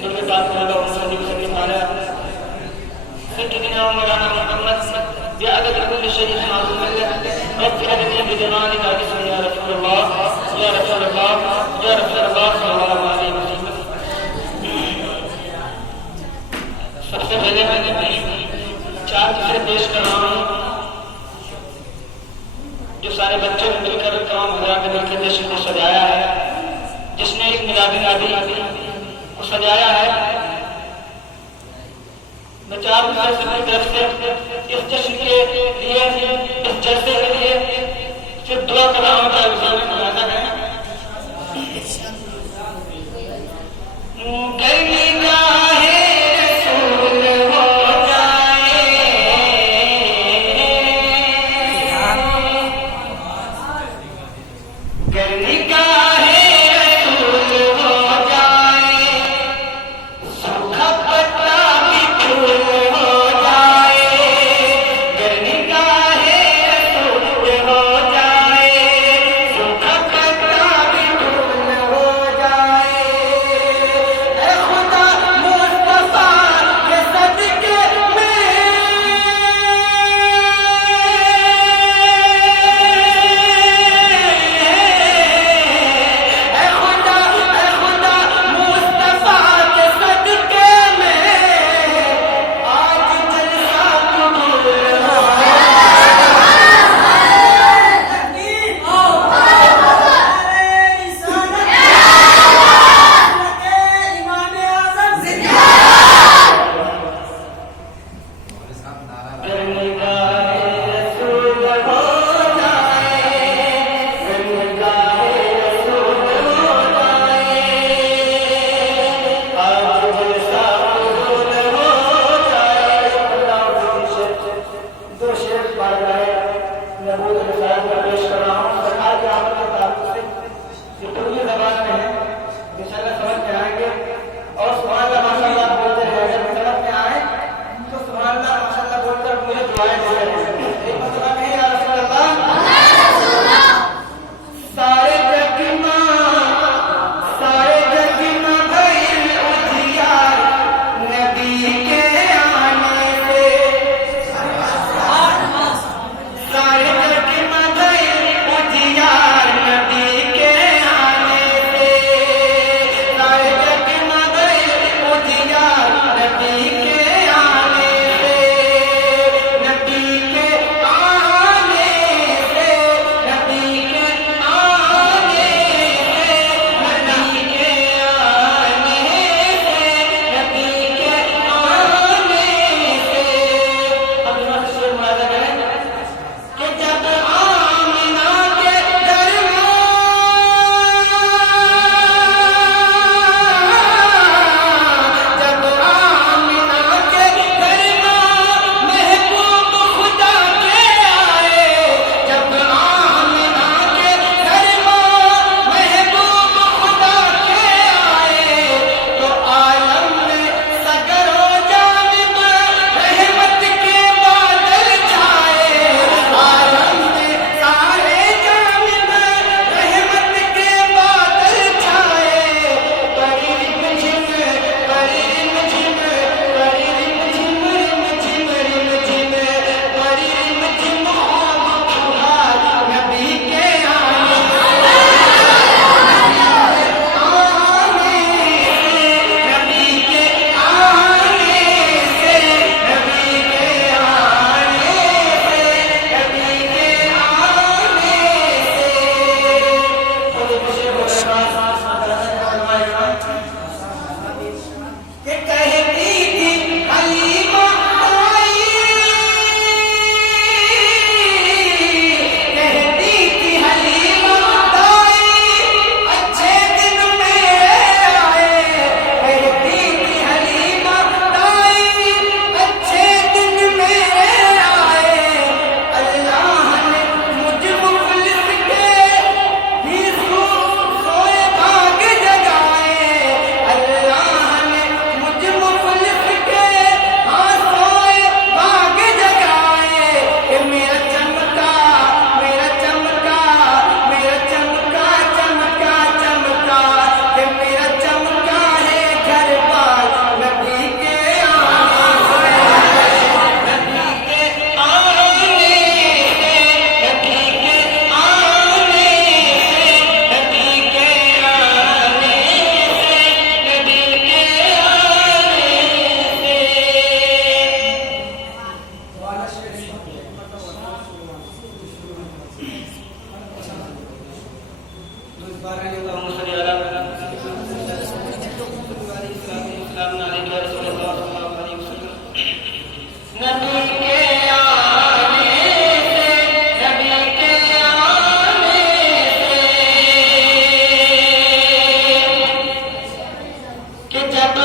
नबी पाक सल्लल्लाहु अलैहि वसल्लम आला सय्यिदना व मौलाना मुहम्मद या अदद कुल शैइन मासूम रब्बि हदनी बिजमालिका बिस्मी या रसूलल्लाह या रसूलल्लाह या रसूलल्लाह सल्लल्लाहु अलैहि वसल्लम। सबसे पहले मैं 4 चीजें पेश कर रहा हूँ जो सारे बच्चों ने मिलकर तमाम हज़रात ने मिलकर जश्न को सजाया है, जिसने एक मिलादी नबी को सजाया है। मैं 4 चीजें अपनी तरफ से इस जश्न के लिए, इस जलसे के लिए सिर्फ दुआ कर रहा हूँ ताकि उसमें मुलाकात है। Thank you. सलाम अलैका या रसूलल्लाह सल्लल्लाहु अलैहि वसल्लम। नबी के आने से, नबी के आने से कि जब